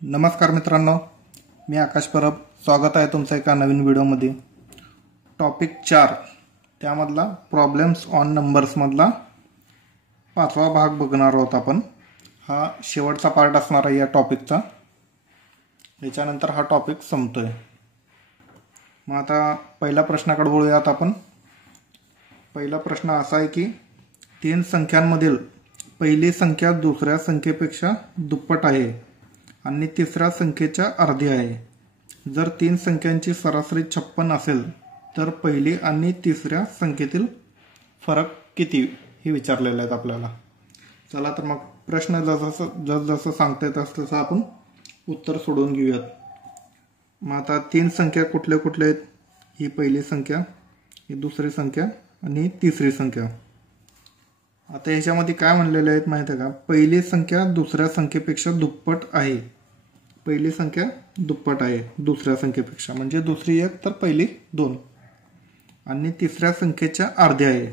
नमस्कार मित्रांनो, मी आकाश परब. स्वागत आहे तुमचं एका नवीन व्हिडिओमध्ये. टॉपिक 4 त्यामधला प्रॉब्लेम्स ऑन नंबर्समधला 5वा भाग बघणार आहोत आपण. हा शेवटचा पार्ट असणार आहे या टॉपिकचा. याच्यानंतर हा टॉपिक संपतोय. मग आता पहिल्या प्रश्नाकडे वळूयात आपण. पहिला प्रश्न असा आहे की 3 संख्यांमधील पहिली संख्या दुसऱ्या संख्येपेक्षा दुप्पट आहे आणि तिसऱ्या संख्येच्या अर्धी आहे. जर 3 संख्यांची सरासरी 56 असेल तर पहिली आणि तिसऱ्या संख्येतील फरक किती हे विचारलेले आहेत आपल्याला. चला तर मग प्रश्न जसं सांगता तसं आपण उत्तर सोडवून घेऊयात. मग आता 3 संख्या कुठल्या कुठल्या आहेत? ही पहिली संख्या, ही दुसरी संख्या आणि ही तिसरी संख्या. आता ह्याच्यामध्ये काय म्हणलेले आहेत माहिती आहे का? पहिली संख्या दुसऱ्या संख्येपेक्षा दुप्पट आहे. पहिली संख्या दुप्पट आहे दुसऱ्या संख्येपेक्षा, म्हणजे दुसरी 1 तर पहिली 2, आणि तिसऱ्या संख्येच्या अर्धी आहे.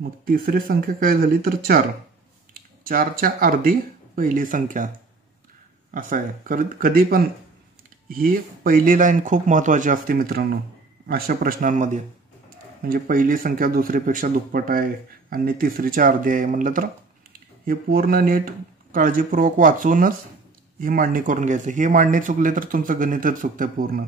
मग तिसरी संख्या काय झाली तर 4. 4च्या अर्धी पहिली संख्या असं आहे. कधी पण ही पहिली लाईन खूप महत्त्वाची असते मित्रांनो अशा प्रश्नांमध्ये. म्हणजे पहिली संख्या दुसरीपेक्षा दुप्पट आहे आणि तिसरीच्या अर्धी आहे म्हणलं तर हे पूर्ण नीट काळजीपूर्वक वाचूनच ही मांडणी करून घ्यायचं. हे मांडणी चुकले तर तुमचं गणितच चुकतं पूर्ण.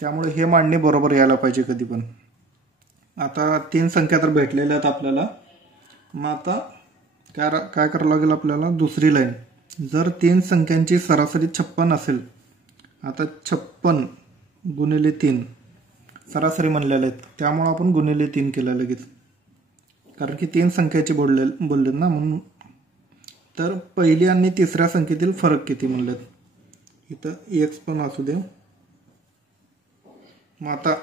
त्यामुळे हे मांडणी बरोबर यायला पाहिजे कधी पण. आता 3 संख्या तर भेटलेल्या आहेत आपल्याला. मग आता काय करावं लागेल आपल्याला? दुसरी लाईन. जर 3 संख्यांची सरासरी 56 असेल, आता 56 गुणिले 3 सरासरी म्हणलेले आहेत, त्यामुळे आपण गुणिले 3 केलं लगेच, कारण की 3 संख्याची बोलले ना म्हणून. तर पहिली आणि तिसऱ्या संख्येतील फरक किती म्हणलेत. इथं x पण असू दे. मग आता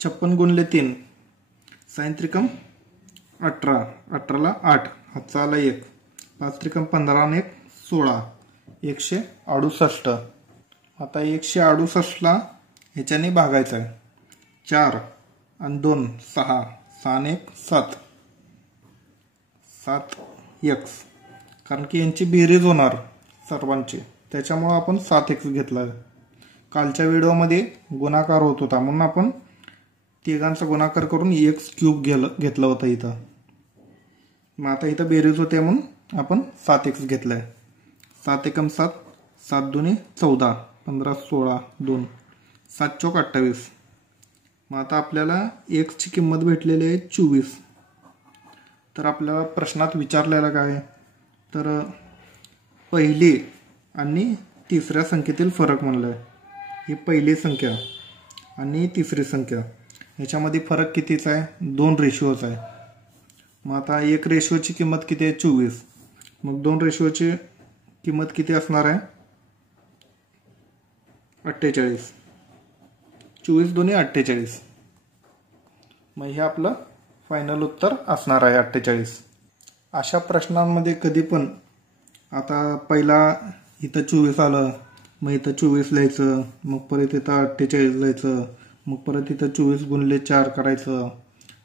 56 गुणिले 3 साइन त्रिकम 18, 18ला 8, हातचा आला 1, 5 त्रिकम 15 आणि 1 16, 168. आता 168ला ह्याच्याने भागायचं आहे. 4 आणि 2 6, 6 आणि 1 7, 7x, कारण की यांची बेरीज होणार सर्वांची, त्याच्यामुळं आपण 7x घेतला आहे. कालच्या व्हिडिओमध्ये गुणाकार होत होता म्हणून आपण तिघांचा गुणाकार करून x³ घेतला होता इथं. मग आता इथं बेरीज होते म्हणून आपण 7x घेतलाय. 7 एकम 7, 7 दुनी 14, 15 16 2, 7 चौक 28. मग आता आपल्याला x ची किंमत भेटलेली आहे 24. तर आपल्याला प्रश्नात विचारलेला काय तर पहिली आणि तिसऱ्या संख्येतील फरक म्हणलाय. ही पहिली संख्या आणि तिसरी संख्या ह्याच्यामध्ये फरक कितीचा आहे? 2 रेशिओचा आहे. मग आता 1 रेशिओची किंमत किती आहे? 24. मग 2 रेशिओची किंमत किती असणार आहे? 48. 24 दुनी 48. मग हे आपलं फायनल उत्तर असणार आहे 48. अशा प्रश्नांमध्ये कधी पण आता पहिला इथं 24 आलं, मग इथं 24 लिहायचं, मग परत इथं 48 लिहायचं, मग परत इथं 24 गुणिले 4 करायचं,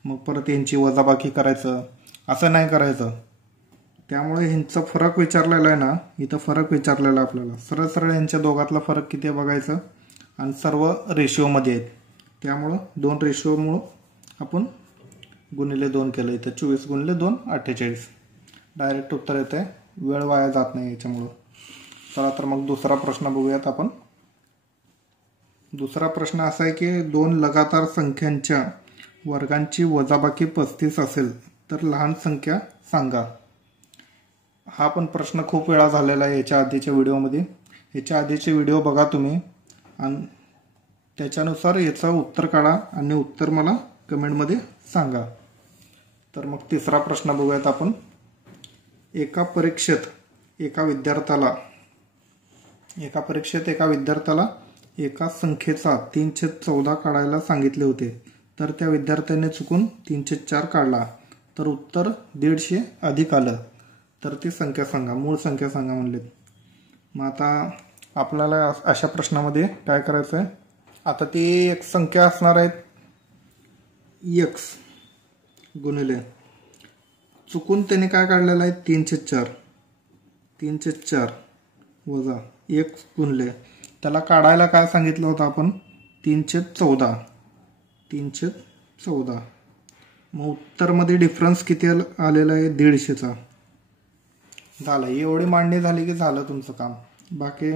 मग परत यांची वजाबाकी करायचं, असं नाही करायचं. त्यामुळे ह्यांचा फरक विचारलेला आहे ना, इथं फरक विचारलेला आपल्याला. सरळ सरळ यांच्या दोघातला फरक किती आहे बघायचं, आणि सर्व रेशिओमध्ये आहेत. त्यामुळं 2 रेशिओमुळं आपण गुणिले 2 केलं. इथं 24 गुणिले 2 48. डायरेक्ट उत्तर येतं आहे, वेळ वाया जात नाही याच्यामुळं. चला तर मग दुसरा प्रश्न बघूयात आपण. दुसरा प्रश्न असा आहे की 2 लगातार संख्यांच्या वर्गांची वजाबाकी 35 असेल तर लहान संख्या सांगा. हा पण प्रश्न खूप वेळा झालेला आहे याच्या आधीच्या व्हिडिओमध्ये. याच्या आधीचे व्हिडिओ बघा तुम्ही आणि त्याच्यानुसार याचं उत्तर काढा आणि उत्तर मला कमेंटमध्ये सांगा. तर मग तिसरा प्रश्न बघूयात आपण. एका परीक्षेत एका विद्यार्थ्याला एका संख्येचा 3/14 काढायला सांगितले होते, तर त्या विद्यार्थ्याने चुकून 3/4 काढला, तर उत्तर 150 अधिक आलं, तर ती संख्या सांगा, मूळ संख्या सांगा म्हणलेत. मग आता आपल्याला अशा प्रश्नामध्ये काय करायचं आहे? आता ती एक संख्या असणार आहे x गुणिले चुकून त्याने काय काढलेलं आहे 3/4. वजा एक्स गुणले, त्याला काढायला काय सांगितलं होतं आपण, 3/14. 3/14. मग उत्तरमध्ये डिफरन्स किती आलेला आहे, 150चा. झालं, एवढी मांडणी झाली की झालं तुमचं काम. बाकी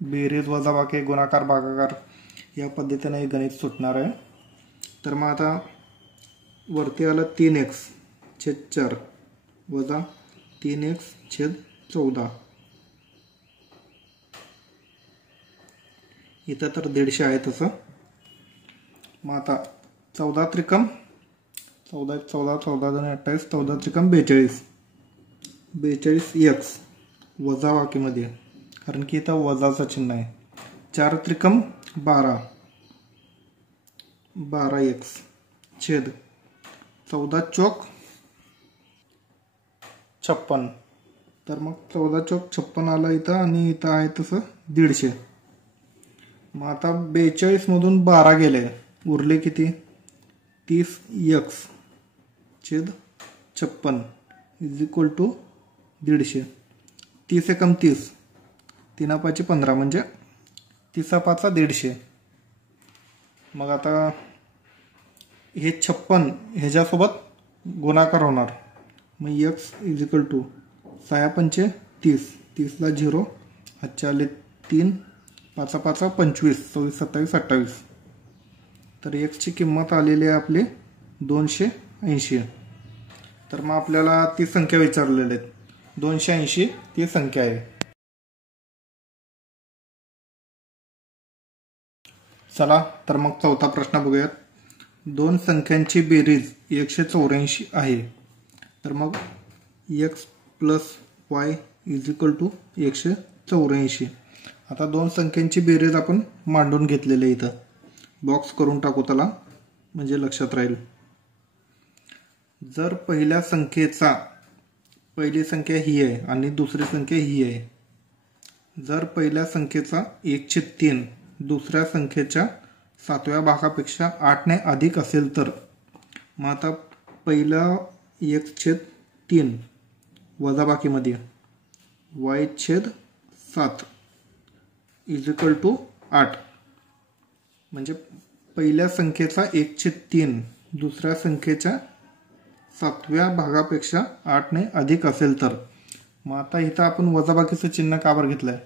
बेरीज वजा बाकी गुणाकार भागाकार या पद्धतीने हे गणित सुटणार आहे. तर मग आता वरती आलं 3x/4 वजा 3x/14. इथं तर 150 आहे तसं. मग आता 14 त्रिकम 14 14 14 2 28 14 त्रिकम 42. 42x वजा वाकीमध्ये, कारण की इथं वजाचं चिन्ह आहे. 4 त्रिकम 12 12x छेद 14 चौक 56. तर मग 14 चौक 56 आला इथं, आणि इथं आहे तसं 150. मग आता 42 मधून 12 गेले, उरले किती, 30x छेद 56 इज इक्वल टू 150. 30 एकम 30, 3 5 15 म्हणजे 30 5 150. मग आता हे 56 ह्याच्यासोबत गुणाकार होणार. मग x इज इक्वल टू 6 5 30, 30ला 0, हातचे आले 3, 5 5 25, 26 27 28. तर एक्सची किंमत आलेली आहे आपली 280. तर मग आपल्याला ती संख्या विचारलेली आहे, 280 ती संख्या आहे. चला तर मग चौथा प्रश्न बघूयात. दोन संख्यांची बेरीज 184 आहे. तर मग x plus y is equal to 184. आता दोन संख्यांची बेरीज आपण मांडून घेतलेली आहे. इथं बॉक्स करून टाकू त्याला, म्हणजे लक्षात राहील. जर पहिल्या संख्येचा, पहिली संख्या ही आहे आणि दुसरी संख्या ही आहे, जर पहिल्या संख्येचा 1/3 दुसऱ्या संख्येच्या 7व्या भागापेक्षा 8 ने अधिक असेल तर, मग आता पहिला 1/3 वजाबाकीमध्ये y/7 इज इक्वल टू 8. म्हणजे पहिल्या संख्येचा 1/3 दुसऱ्या संख्येच्या 7व्या भागापेक्षा 8 ने अधिक असेल तर. मग आता इथं आपण वजाबाकीचं चिन्ह का बरं घेतलंय,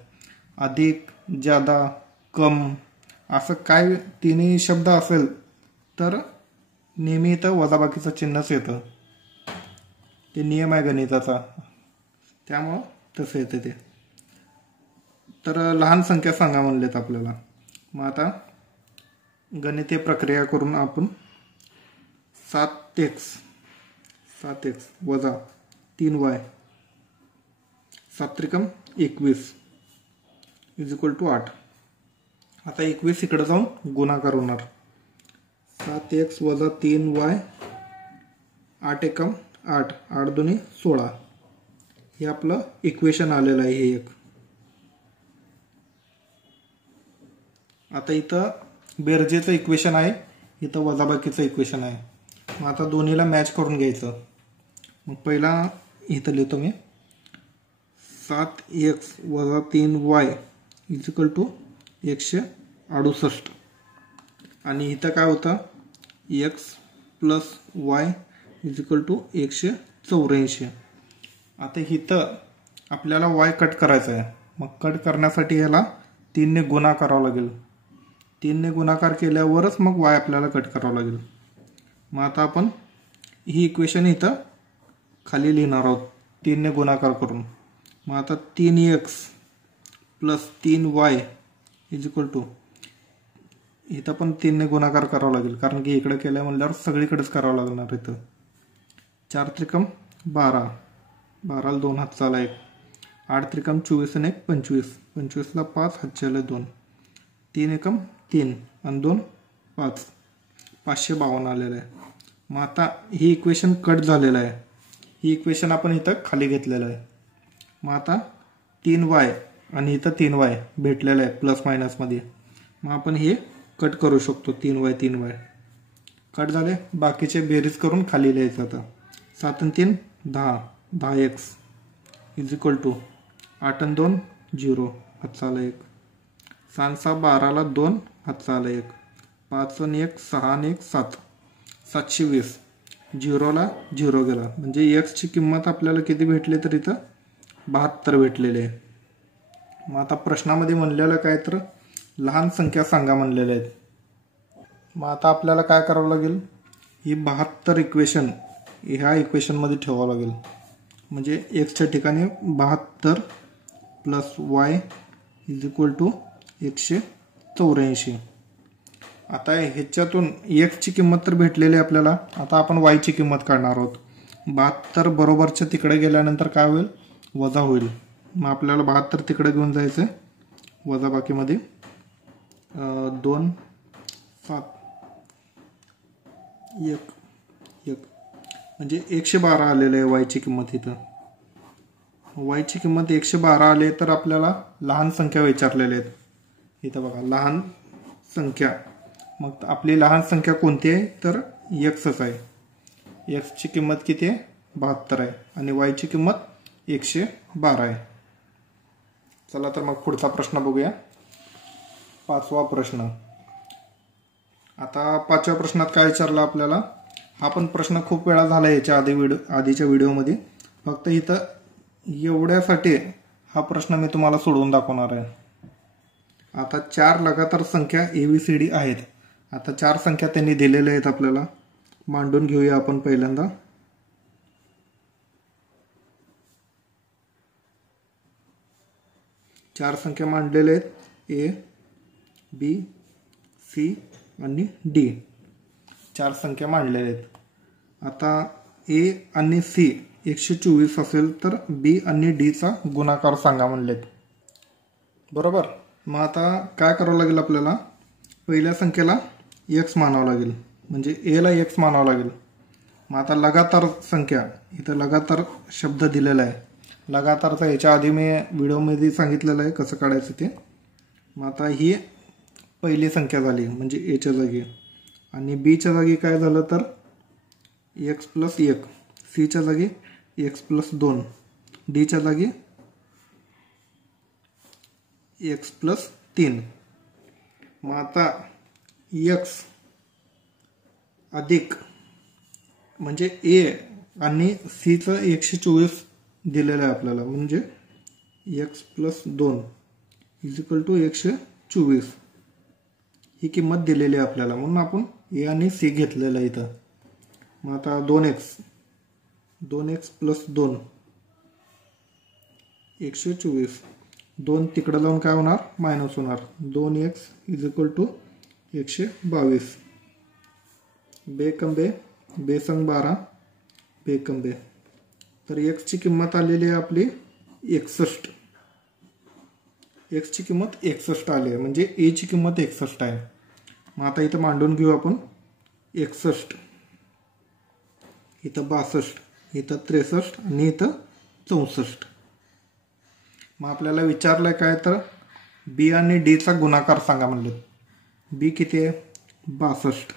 अधिक ज्यादा कम असं काय तिन्ही शब्द असेल तर नेहमी इथं वजाबाकीचं चिन्हच येतं. ते नियम आहे गणिताचा, त्यामुळं तसं येतं ते. तर लहान संख्या सांगा म्हणलेत आपल्याला. मग आता गणितीय प्रक्रिया करून आपण 7x वजा 3y 7 त्रिकम 21 इज इक्वल टू 8. आता 21 इकडे जाऊन गुणाकार होणार. 7x वजा 3y 8 एकम 8, 8 2 16. हे आपलं इक्वेशन आलेलं आहे हे एक. आता इथं बेरजेचं इक्वेशन आहे, इथं वजाबाकीचं इक्वेशन आहे. मग आता दोन्हीला मॅच करून घ्यायचं. मग पहिला इथं लिहितो मी, 7x वजा 3y इज इक्वल टू 168. आणि इथं काय होतं, x plus y is equal to 184. आता इथं आपल्याला y कट करायचा आहे. मग कट करण्यासाठी ह्याला 3 ने गुणा करावा लागेल. 3 ने गुणाकार केल्यावरच मग y आपल्याला कट करावं लागेल. मग आता आपण ही इक्वेशन इथं खाली लिहिणार आहोत 3 ने गुणाकार करून. मग आता 3x plus 3y is equal to, इथं पण 3 ने गुणाकार करावा लागेल, कारण की इकडे केल्या म्हणल्यावर सगळीकडेच करावं लागणार. इथं 4 त्रिकम 12, 12ला 2 हात चाला 1, 8 त्रिकम 24 आणि 1 25, 25ला 5 हातच्याला 2, 3 एकम 3 आणि 2 5, 552 आलेलं आहे. मग आता ही इक्वेशन कट झालेलं आहे. ही इक्वेशन आपण इथं खाली घेतलेलं आहे. मग आता 3y आणि इथं 3y भेटलेलं आहे प्लस मायनसमध्ये. मग आपण हे कट करू शकतो. 3y कट झाले. बाकीचे बेरीज करून खाली लिहायचं. आता 7 आणि 3 10, 10x इज इक्वल टू 8 आणि 2 0, हातचा आला 1, 6 आणि 6 12ला 2 हातचा आला 1, 5 आणि 1 6 आणि 1 7, 720. 0ला 0 गेला म्हणजे एक्सची किंमत आपल्याला किती भेटली तर इथं 72 भेटलेली आहे. मग आता प्रश्नामध्ये म्हणलेलं काय तर लहान संख्या सांगा म्हणलेल्या आहेत. मग आता आपल्याला काय करावं लागेल, ही 72 इक्वेशन ह्या इक्वेशनमध्ये ठेवावं लागेल. म्हणजे एक्सच्या ठिकाणी 72 plus Y is equal to 184. आता ह्याच्यातून एक्सची किंमत तर भेटलेली आहे आपल्याला. आता आपण वायची किंमत काढणार आहोत. 72 बरोबरच्या तिकडे गेल्यानंतर काय होईल, वजा होईल. मग आपल्याला 72 तिकडे घेऊन जायचं आहे. वजा बाकीमध्ये 2 7 1 1 म्हणजे 112 आलेलं आहे वायची किंमत. इथं वायची किंमत 112 आले तर आपल्याला लहान संख्या विचारलेल्या आहेत. इथं बघा लहान संख्या. मग आपली लहान संख्या कोणती आहे तर एक्सच आहे. एक्सची किंमत किती आहे 72 आहे आणि वायची किंमत 112 आहे. चला तर मग पुढचा प्रश्न बघूया. 5वा प्रश्न. आता 5व्या प्रश्नात काय विचारलं आपल्याला, हा पण प्रश्न खूप वेळा झाला याच्या आधीच्या व्हिडिओमध्ये. फक्त इथं एवढ्यासाठी हा प्रश्न मी तुम्हाला सोडवून दाखवणार आहे. आता 4 लगातार संख्या ABCD आहेत. आता 4 संख्या त्यांनी दिलेल्या आहेत आपल्याला. मांडून घेऊया आपण पहिल्यांदा. चार संख्या मांडलेल्या आहेत A, B, C आणि D. 4 संख्या मांडलेल्या आहेत. आता A आणि C 124 असेल तर B आणि D चा गुणाकार सांगा म्हणलेत. बरोबर. मग आता काय करावं लागेल आपल्याला, पहिल्या संख्येला x मानावं लागेल म्हणजे A ला x मानावं लागेल. मग आता लगातार संख्या, इथं लगातार शब्द दिलेला आहे. लगातारचा याच्या आधी मी व्हिडिओमध्ये सांगितलेलं आहे कसं काढायचं ते. मग आता ही पहिली संख्या झाली म्हणजे एच्या जागी, आणि बीच्या जागी काय झालं तर x प्लस 1, सीच्या जागी x प्लस 2, डीच्या जागी x प्लस 3. मग आता x अधिक म्हणजे A आणि Cचं 124 दिलेलं आहे आपल्याला, म्हणजे x plus 2 is equal to 124 ही किंमत दिलेली आहे आपल्याला. म्हणून आपण A आणि C घेतलेलं आहे इथं. मग आता 2x प्लस 2 124, 2 तिकडं जाऊन काय होणार मायनस होणार. 2x is equal to 122. बेकंबे बेसंग 12 बेकंबे. तर x ची किंमत आलेली आहे आपली 61. x ची किंमत 61 आली आहे म्हणजे A ची किंमत 61 आहे. मग आता इथं मांडून घेऊ आपण. 61 इथं 62 इथं 63 आणि इथं 64. मग आपल्याला विचारलंय काय तर B आणि D चा गुणाकार सांगा म्हणले. B किती आहे 62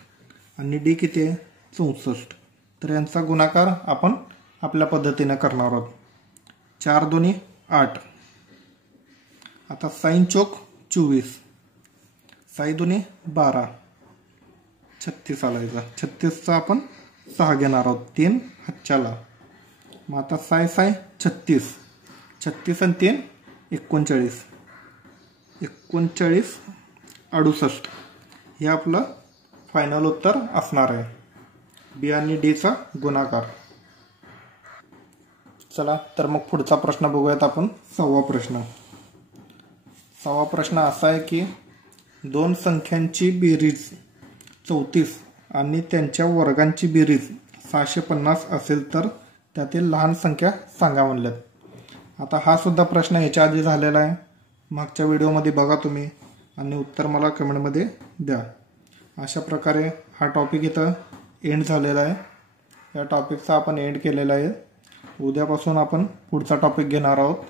आणि D किती आहे 64. तर यांचा गुणाकार आपण आपल्या पद्धतीने करणार आहोत. 4 दोन्ही 8. आता साइन चौक 24, साई दोन्ही 12, 36 आलायचा. 36चा आपण 6 घेणार आहोत 3 हातच्याला. मग आता साय 36, 36 आणि 3 39, 39 68 हे आपलं फायनल उत्तर असणार आहे. B आणि D चा गुणाकार. चला तर मग पुढचा प्रश्न बघूयात आपण. 6वा प्रश्न. 6वा प्रश्न असा आहे की 2 संख्यांची बेरीज 34 आणि त्यांच्या वर्गांची बेरीज 650 असेल तर त्यातील लहान संख्या सांगा म्हणल्यात. आता हा सुद्धा प्रश्न याच्या आधी झालेला आहे. मागच्या व्हिडिओमध्ये बघा तुम्ही आणि उत्तर मला कमेंटमध्ये द्या. अशा प्रकारे हा टॉपिक इथं एंड झालेला आहे. या टॉपिकचा आपण एंड केलेला आहे. उद्यापासून आपण पुढचा टॉपिक घेणार आहोत.